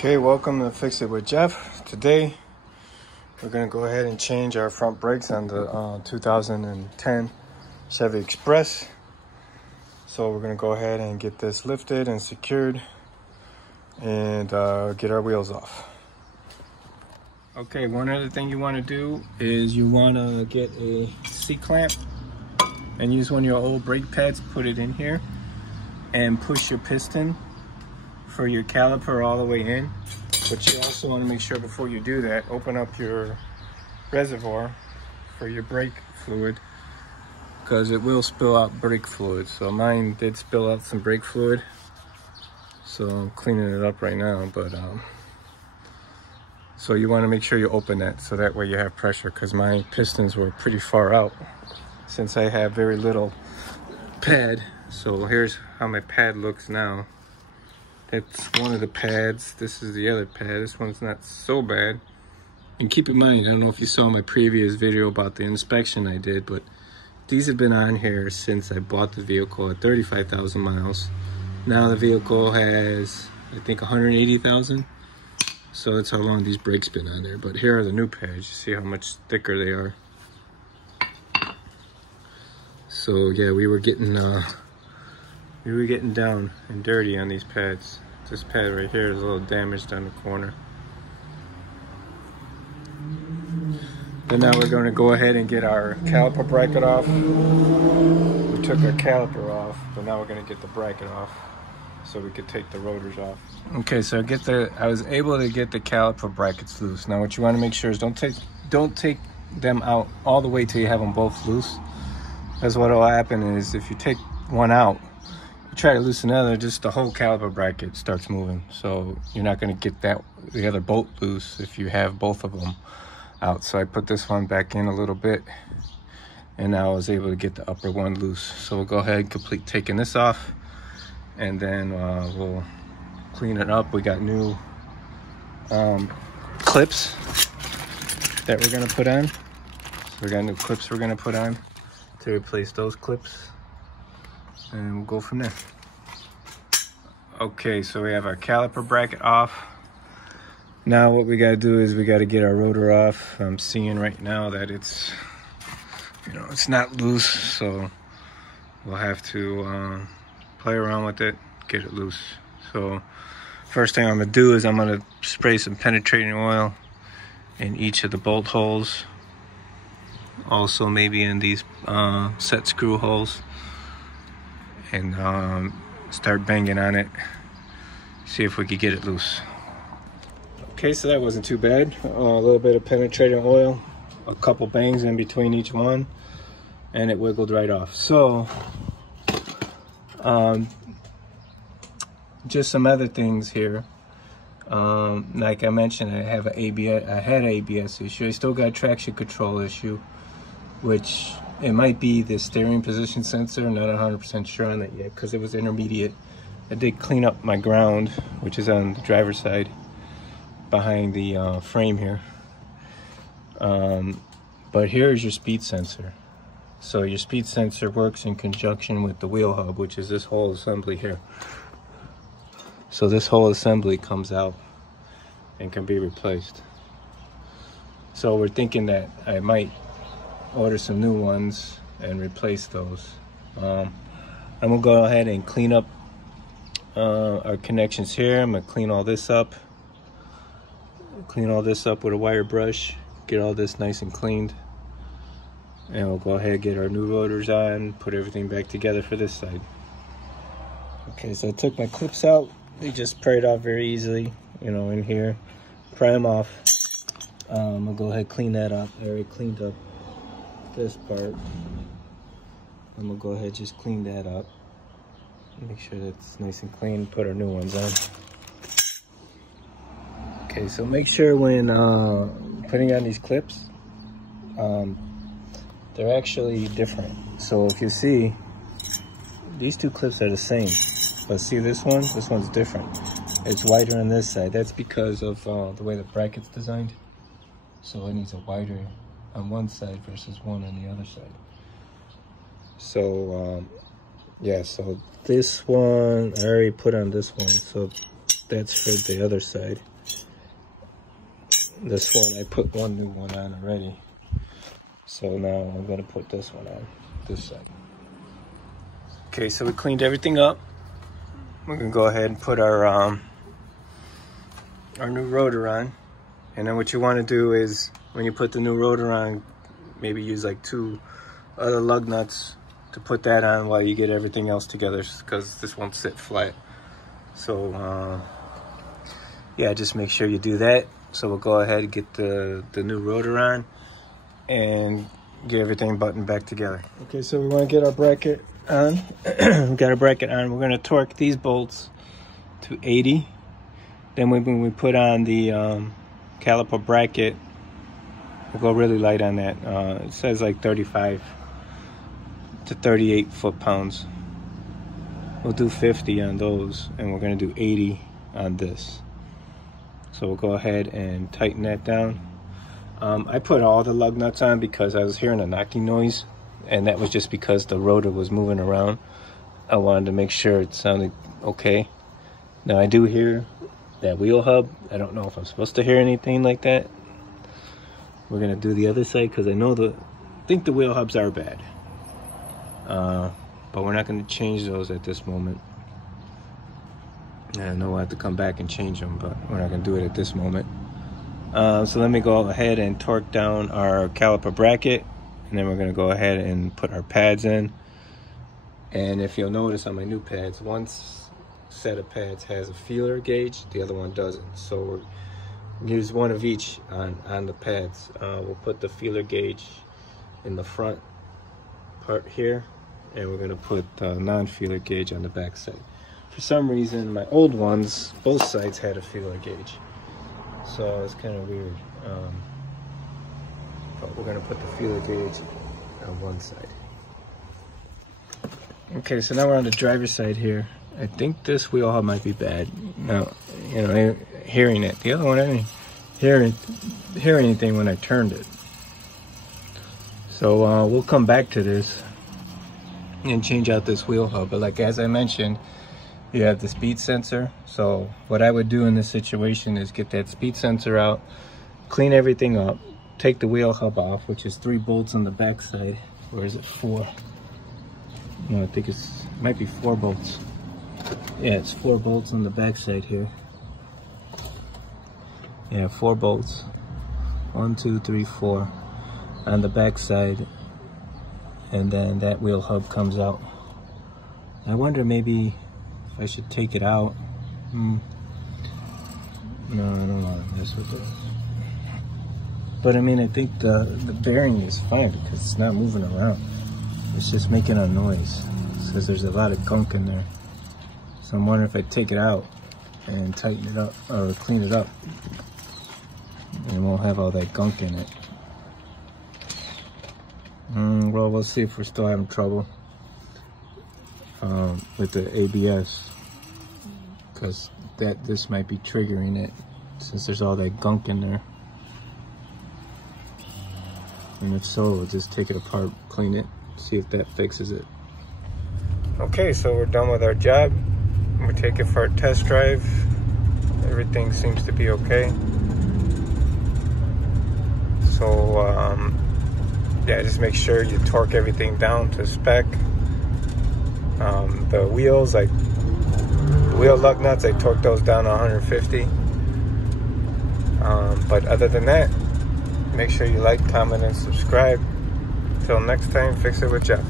Okay, welcome to Fix It with Jeff. Today, we're going to go ahead and change our front brakes on the 2010 Chevy Express. So we're going to go ahead and get this lifted and secured and get our wheels off. Okay, one other thing you want to do is you want to get a C-clamp and use one of your old brake pads, put it in here and push your piston for your caliper all the way in. But you also want to make sure before you do that, open up your reservoir for your brake fluid, because it will spill out brake fluid. So mine did spill out some brake fluid, so I'm cleaning it up right now. But so you want to make sure you open that, so that way you have pressure, because my pistons were pretty far out since I have very little pad. So here's how my pad looks now. That's one of the pads. This is the other pad. This one's not so bad. And keep in mind, I don't know if you saw my previous video about the inspection I did, but these have been on here since I bought the vehicle at 35,000 miles. Now the vehicle has, I think, 180,000. So that's how long these brakes been on there. But here are the new pads. You see how much thicker they are. So yeah, we were getting down and dirty on these pads. This pad right here is a little damaged on the corner. Then now we're going to go ahead and get our caliper bracket off. We took our caliper off, but now we're going to get the bracket off so we could take the rotors off. Okay, so I was able to get the caliper brackets loose. Now what you want to make sure is don't take them out all the way till you have them both loose. Because what will happen is if you take one out, you try to loosen the other, just the whole caliper bracket starts moving. So you're not going to get the other bolt loose if you have both of them out. So I put this one back in a little bit, and now I was able to get the upper one loose. So we'll go ahead and complete taking this off, and then we'll clean it up. We got new clips that we're going to put on. So we got new clips we're going to put on to replace those clips, and we'll go from there. Okay, so we have our caliper bracket off. Now what we got to do is we got to get our rotor off. I'm seeing right now that it's, it's not loose, so we'll have to play around with it, get it loose. So first thing I'm going to do is I'm going to spray some penetrating oil in each of the bolt holes, also maybe in these set screw holes, and start banging on it, see if we could get it loose. Okay, so that wasn't too bad. A little bit of penetrating oil, a couple bangs in between each one, and it wiggled right off. So just some other things here. Like I mentioned, I had an ABS issue. I still got a traction control issue, which it might be the steering position sensor. I'm not 100% sure on that yet because it was intermediate. I did clean up my ground, which is on the driver's side behind the frame here. But here's your speed sensor. So your speed sensor works in conjunction with the wheel hub, which is this whole assembly here. So this whole assembly comes out and can be replaced. So we're thinking that I might order some new ones and replace those. I'm gonna go ahead and clean up our connections here. I'm gonna clean all this up with a wire brush, get all this nice and cleaned, and we'll go ahead and get our new rotors on, put everything back together for this side. Okay, so I took my clips out. They just sprayed off very easily, in here. Pry them off. I'm gonna go ahead and clean that up. I already cleaned up this part. I'm gonna go ahead and just clean that up, make sure that's nice and clean, put our new ones on. Okay, so make sure when putting on these clips, they're actually different. So if you see, these two clips are the same, but see this one's different. It's wider on this side. That's because of the way the bracket's designed. So it needs a wider on one side versus one on the other side. So yeah, so this one I already put on this one, so that's for the other side. This one, I put one new one on already. So now I'm gonna put this one on, this side. Okay, so we cleaned everything up. We're gonna go ahead and put our new rotor on. And then what you wanna do is, when you put the new rotor on, maybe use like 2 other lug nuts to put that on while you get everything else together, because this won't sit flat. So yeah, just make sure you do that. So we'll go ahead and get the new rotor on and get everything buttoned back together. Okay, so we want to get our bracket on. We got our bracket on. We're going to torque these bolts to 80. Then when we put on the caliper bracket, we'll go really light on that. It says like 35 to 38 foot-pounds. We'll do 50 on those, and we're going to do 80 on this. So we'll go ahead and tighten that down. I put all the lug nuts on because I was hearing a knocking noise, and that was just because the rotor was moving around. I wanted to make sure it sounded okay. Now I do hear that wheel hub. I don't know if I'm supposed to hear anything like that. We're gonna do the other side because I think the wheel hubs are bad. But we're not gonna change those at this moment. I know we'll have to come back and change them, but we're not going to do it at this moment. So let me go ahead and torque down our caliper bracket, and then we're going to go ahead and put our pads in. And if you'll notice on my new pads, one set of pads has a feeler gauge, the other one doesn't. So we'll use one of each on the pads. We'll put the feeler gauge in the front part here, and we're going to put non-feeler gauge on the back side. For some reason, my old ones, both sides had a feeler gauge. So it's kind of weird. But we're gonna put the feeler gauge on one side. Okay, so now we're on the driver's side here. I think this wheel hub might be bad. Now, you know, hearing it. The other one, I didn't hear anything when I turned it. So we'll come back to this and change out this wheel hub. But like, as I mentioned, you have the speed sensor. So what I would do in this situation is get that speed sensor out, clean everything up, take the wheel hub off, which is 3 bolts on the back side. Or is it 4? No, I think it might be 4 bolts. Yeah, it's 4 bolts on the back side here. Yeah, 4 bolts. 1, 2, 3, 4 on the back side. And then that wheel hub comes out. I wonder maybe I should take it out. No, I don't want to mess with it. But I mean, I think the bearing is fine because it's not moving around. It's just making a noise because there's a lot of gunk in there. So I'm wondering if I take it out and tighten it up or clean it up, and it won't have all that gunk in it. Well, we'll see if we're still having trouble with the ABS, because this might be triggering it since there's all that gunk in there. And if so, we'll just take it apart, clean it, see if that fixes it. Okay, so we're done with our job. We take it for a test drive. Everything seems to be okay. So yeah, just make sure you torque everything down to spec. The wheels, like the wheel lug nuts, I torqued those down to 150. But other than that, make sure you like, comment, and subscribe. Until next time, fix it with Jeff.